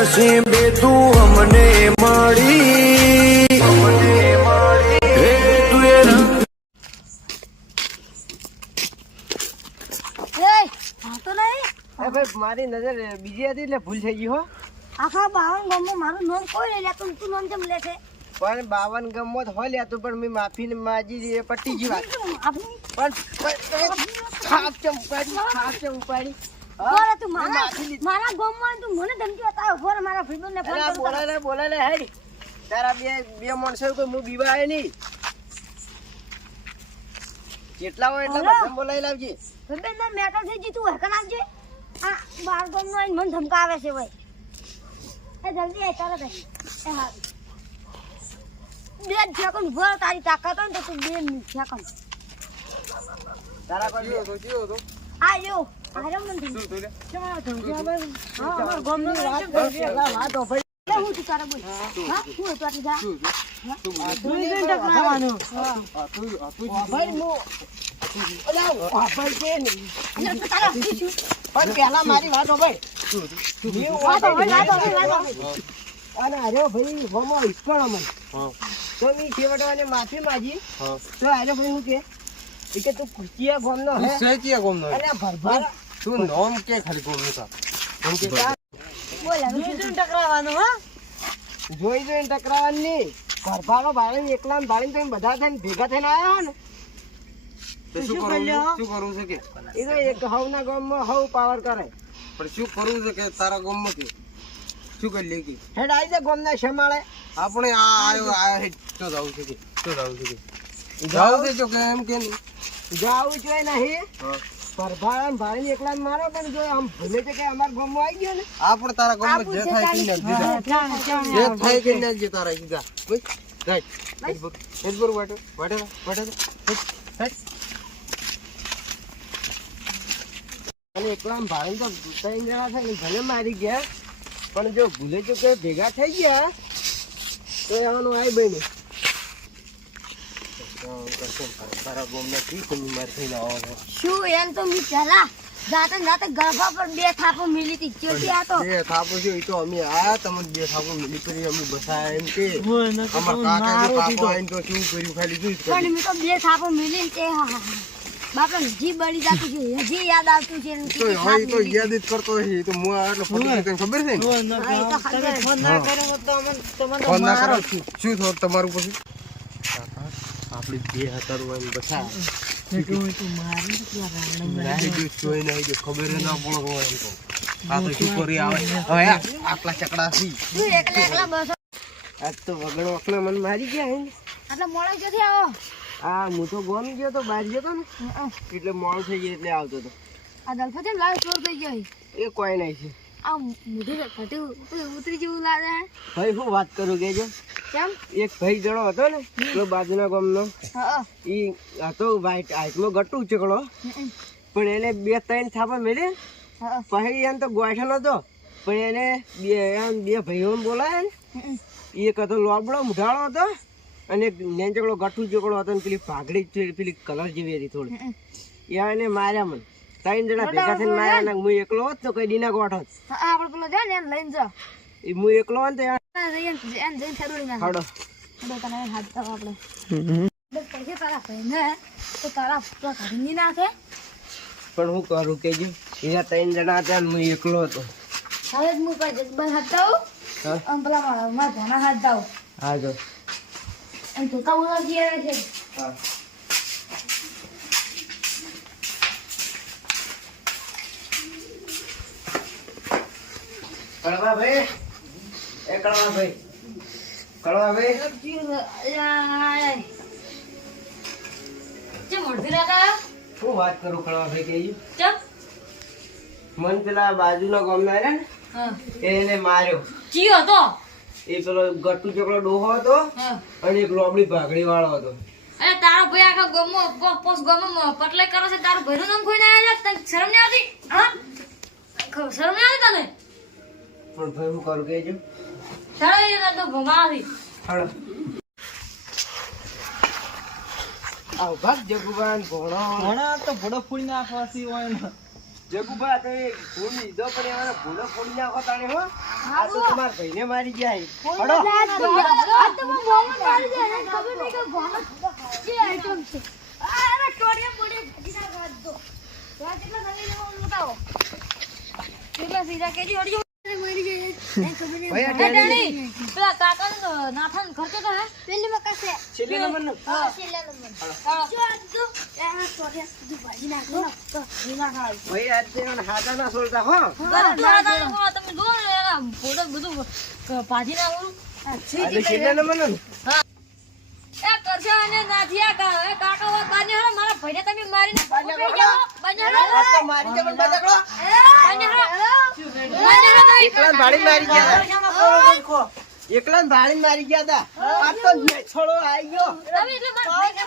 નસીબે તું અમને મળી હે તું એ રંગ મારી નજર બીજી હતી એટલે ભૂલ થઈ ગઈ હો. આખા 52 ગામમાં મારું નામ કોઈ નહીં લેતું, તું નામ કેમ લે છે? પણ 52 ગામમાં તો હોય લેતું, પણ મેં માફી માજી એ પટી ગઈ વાત. પણ થાપ ચમ ઉપાડી બોલે તું મારા ગામમાં તું મને ધમકી બતાવ. બોલ મારા ભાઈબંધને ફોન કરું. બોલે હેડ તારા બે માણસો કોઈ હું બીવાય નહીં. જેટલા હોય એટલા બધા બોલાવી લાવજે. ભાઈબંધ મેટર થઈ ગઈ, તું હરકન આવજે. આ 12 ગામનો આઈને મને ધમકાવે છે ભાઈ. એ જલ્દી આય તરત આય. એ હા 2 સેકન્ડ ભર તારી તાકાત હોય ને તો તું 2 સેકન્ડ તારા કોઈ જીવો તો આયો આરામ નથી. શું તું લે ચાલો ધમકી આવે. હા અમાર ગામનો વાત હો ભાઈ. હું તું તારા બોલ. હા હું તો આટલી જા. તું ટકરાવાનો. ભાઈ મો ભાઈ કે નહીં. તારા શું પણ પહેલા મારી વાત હો ભાઈ. અને અરે ભાઈ હોમો ઈશ્વર અમન તો મી છેવટવાને માફી માજી તો અરે ભાઈ હું કે તું કુચિયા ગોમનો હે સેચિયા ગોમનો અને ભરભર તું નોમ કે ખાલી ગોમનો તા નોમ કે બોલ હવે શું ટકરાવાનો? હા જોઈ જોઈને ટકરાવાની નહીં. ભરભારો ભાળીને એકલા ભાળીને તમે બધા થઈને ભેગા થઈને આવ્યા હો ને તો શું કરવું છે કે એ તો એક હવના ગામમાં હવ પાવર કરે. પણ શું કરવું છે કે તારા ગોમમાં કે શું કરી લે કે હેડ આવી જાય ગામના શમાળે. આપણે આ આયો હે તો જાવું છે કે જાવું છે તો કે એમ કે નહીં જાવું જોઈએ નહીં. હા ભરભારા ભાળીને એકલા મારો પણ જો આમ ભૂલે છે કે અમારા ગામમાં આવી ગયો ને આપણે તારા ગોમમાં જે થાય કે જે થાય કે નાખજે તારા સીધા ભાઈ રાઈટ એક બોર વાટે અને એકલા ભાળીને તો 3 જણા છે ને ભલે મારી ગયા પણ જો ભૂલે ચૂકે ભેગા થઈ ગયા તો એવાનું આય બન્યું. તારા ગોમના કી કમી માર થઈને આવો શું એમ તો મી પેલા જાતે ગળફા પર 2 થાપો મિલી હતી. ચોથી આ તો બે થાપો છે એ તો અમે આયા તમને 2 થાપો મિલી કરી અમે બસાયા એમ કે અમાર કાકા પાપો આઈને તો શું કર્યું ખાલી જોઈ પણ મી તો 2 થાપો મિલી ને તે બાપા જી બળી જાતું છે. હજી યાદ આવતું છે એનું તો હોય તો યાદ જ કરતો હશે તો હું આટલો ફોટો તને ખબર છે ને ફોન ના કરો શું થોડ તમારું પછી આપણી બે હતારું એમ બસા જોઈ નહીં જો ખબર ના પડો હોય તો આ તો શું કરી આવે હવે આટલા ચકડા થી તું એકલા બસ. આજ તો વગર વખને મને મારી ગયા હે. આટલા મોડા ક્યાંથી આવો? હા હું તો ગોમ ગયો તો બહાર ગયો તો ને એટલે મોડું થઈ ગયું એટલે આવતો હતો. આ દલફા કેમ લાલ ચોર થઈ ગયો? એ કોઈ નહીં છે. આ મોઢું ફટી ઉતરી જેવું લાગે. ભાઈ હું વાત કરું કેજો. કેમ? એક ભાઈ જણો હતો ને પેલો બાજુના ગામનો હા એ હતો વાઈટ હાઈટમાં ગટુ ચકડો પણ એને 2-3 થાપા મેળે પછી એમ તો ગોઠણ હતો પણ એને બે ભાઈઓ બોલાય ને એક હતો લોબડો મુઢાળો હતો અને એક નેંચકડો ગટુ ચકડો હતો ને પેલી ભાગડી પેલી કલર જેવી હતી થોડી એને માર્યા મને 3 જણા ભેગા થઈને માર્યા ને હું એકલો હોત તો કઈ દીના ગોઠ હોત. આપણે પેલો જાય ને એને લઈને જા. એ હું એકલો હોત તો આપણે પૈસા તારા ભાઈને તો તારા ઘરની નાખે. પણ હું કરું કેજો એના 3 જણા હતા ને હું એકલો હતો. હવે હું કઈ જગબન હાથ જાઉં અને પેલા મારા ધોના હાથ જાઉં. હા જો અને ધોકા ઉડા ગયા છે. હા કળવા ભાઈ એ કળવા ભાઈ શું વાત કરું કળવા ભાઈ કહેજો મન પેલા બાજુના ગામના આવ્યા ને એને માર્યો. એ પેલો ગટ્ટુ ચોકડો ડોહો હતો અને એક લોબડી ભાગડી વાળો હતો. અરે તારો ભાઈ આખા ગમો પોસ ગમો પટલાઈ કરો છે. તારું ભાઈનું નામ કોઈને આવ્યા તને શરમ નહીં આવતી? હા શરમ નહીં આવતી તને? પણ ભાઈ હું કરું કહેજો. ચાલો એ તો ભમાવી હાલો આવ ભાગ જગુબાન ભણો ઘણા તો ભડો ફૂડી નાખવાથી હોય ને જગુભા તો એ ભૂલ લીધો પણ એવાનો ભૂલો ફોડી નાખો તાણે હો આ તો તમારા ભાઈને મારી ગયા હડો આ તો મોમન મારી જાય એને ખબર નહીં કે ભોનો જે આઈટમ છે અરે ટોડિયા બોડી ભાજી ના રાત દો તો કેટલા નવી લેવો લૂટાવો કેટલા સીધા કેજી હડજો મરી ગઈ એ ખબર નહીં ભાઈ આ એ ટેણી ડેડી, પેલા કાકાનો નાથાનો ખર્ચો તો હે? પેલી માં કસે છેલ્લે નંબરનો હા છેલ્લા નંબર જો આ તો આ ટોડિયા સીધું ભાજી નાખો તો વિના ખાય ભાઈ આજ તે હાથા ના સોલતા હો બધું આ તમે જુઓ ને એના ફોટો બધું ભાજી નાખું. આજે છેલ્લે નંબરનો ને એ કરશે અને નાથિયા એ કાકા વાત બાને હરો મારા ભાઈને તમે મારીને બાને હરો આ તો મારી દે પણ બજાકડો બાને હરો એકલા ભાડી મારી ગયા હતા એકલા ભાડી મારી ગયા હતા આ તો છોડો આવી ગયો તમે એટલે મારા ભાઈને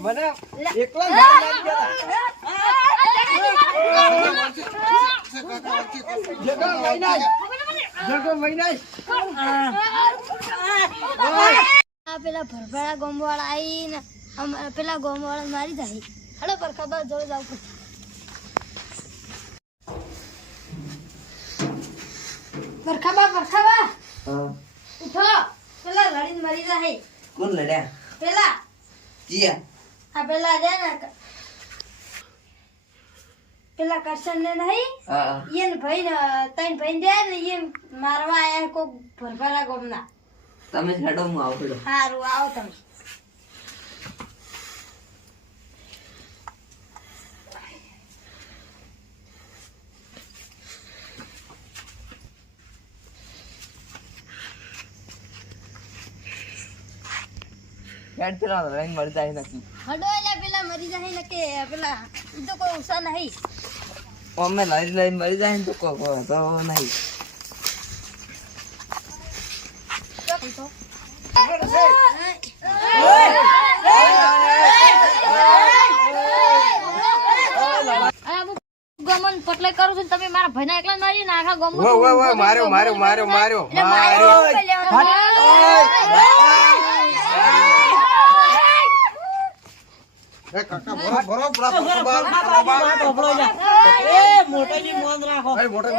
મને એકલા ભાડી મારી ગયા હતા જગો મહિના આ પેલા ભરભરા ગોમવાળા આવીને પેલા ગોમવાળા મારી જાય હલો પર ખબર જોડે જાવ પરખાબા ઉઠો પેલા લડીને મરી જાય કોણ લડ્યા પેલા જીયા આ પેલા છે ને પેલા કરશન ને નહીં એને ભાઈ ને તૈન ભાઈ દે ને એ મારવા આયા કોક ભરભરા ગોમના તમે હેડો હું આવું હારું આવો તમે હેડ પેલા લઈને મરી જાય નથી હડો એટલે પેલા મરી જાય ને કે પેલા ઈ તો કોઈ ઉષા નહીં અમે લઈને મરી જાય ને તો તો નહીં ગમન પટલાઈ કરું છું ને તમે મારા ભાઈને એકલા મારી ને આખા ગમન માર્યો એ કાકા બરો મોટાની મોન રાખો એ મોટો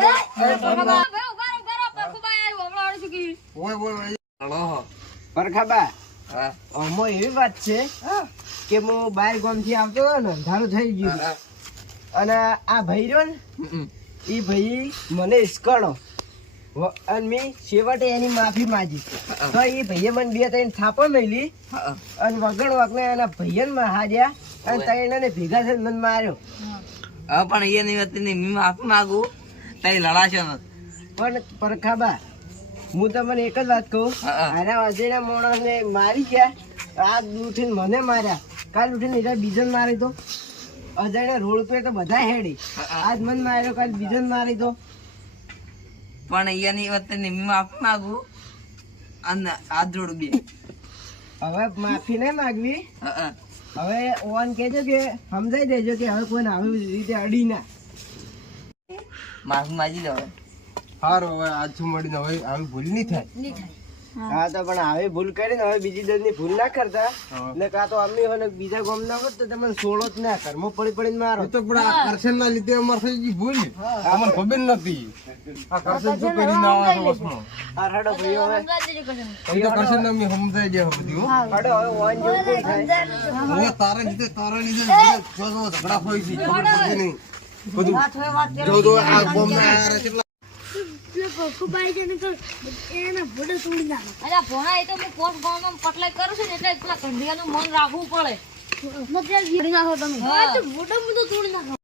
ઓય પરખાબા અમો એવી વાત છે કે હું બાર ગામ થી આવતો હતો ને અંધારું થઈ ગયું અને આ ભાઈ રહ્યો ને એ ભાઈ મને ઈસ્કણો અને મેં છેવટે એની માફી માંગી તો એ ભાઈએ મને બે ત્રણ થાપો મેલી અને વગણ વગને એના ભાઈને હાર્યા અને ત્રણે ભેગા થઈને મને માર્યો પણ એની વતીની મી માફી માંગુ તઈ લડાશો ન પણ પરખાબા હું તમને એક જ વાત કહું આના અજયના માણસને મારી ગયા આજ ઉઠીને મને માર્યા કાલ ઉઠીને એટલે બીજન મારી દો અજયના રોડ પે તો બધા હેડી આજ મને માર્યો કાલ બીજન મારી દો પણ એની વતીની મી માફી માંગુ અને હાથ જોડું બે હવે માફી નહીં માગવી હવે ઓન કહેજો કે સમજાઈ દેજો કે હવે કોઈને આવી રીતે અડી ના માફી માંગી લો હારો હવે આજ શું મળીને હવે આવી ભૂલ નહીં થાય હા તો પણ હવે ભૂલ કરીને હવે બીજી દરની ભૂલ ના કરતા ને કાં તો અમી હોય ને બીજા ગામ ના હોત તો તમને સોળો જ ના ઘરમાં પડી પડીને મારો એ તો પણ આ કરશન ના લીધે અમાર થઈ ગઈ ભૂલ અમને ખબર નથી આ કરશન શું કરી ના આવે વસમાં આ રડો ભાઈઓ હવે એ તો કરશન ના અમે સમજાઈ જાય બધી હો રડો હવે ઓન જેવું કોઈ થાય હવે તારા લીધે જો ઝઘડા હોય છે ખબર પડતી નહીં બધું જો આ બોમ્બ ના આયા કેટલા પપ્પા જઈને તો એના ભોડે તોડી નાખો અરે ભોણા એ તો હું પોસ્ટ ગામમાં પટલાઈ કરું છું ને એટલે પેલા કંઢિયાનું મન રાખવું પડે મતલબ વીરી નાખો તમે હા. તો ભોડે હું તો તોડી નાખો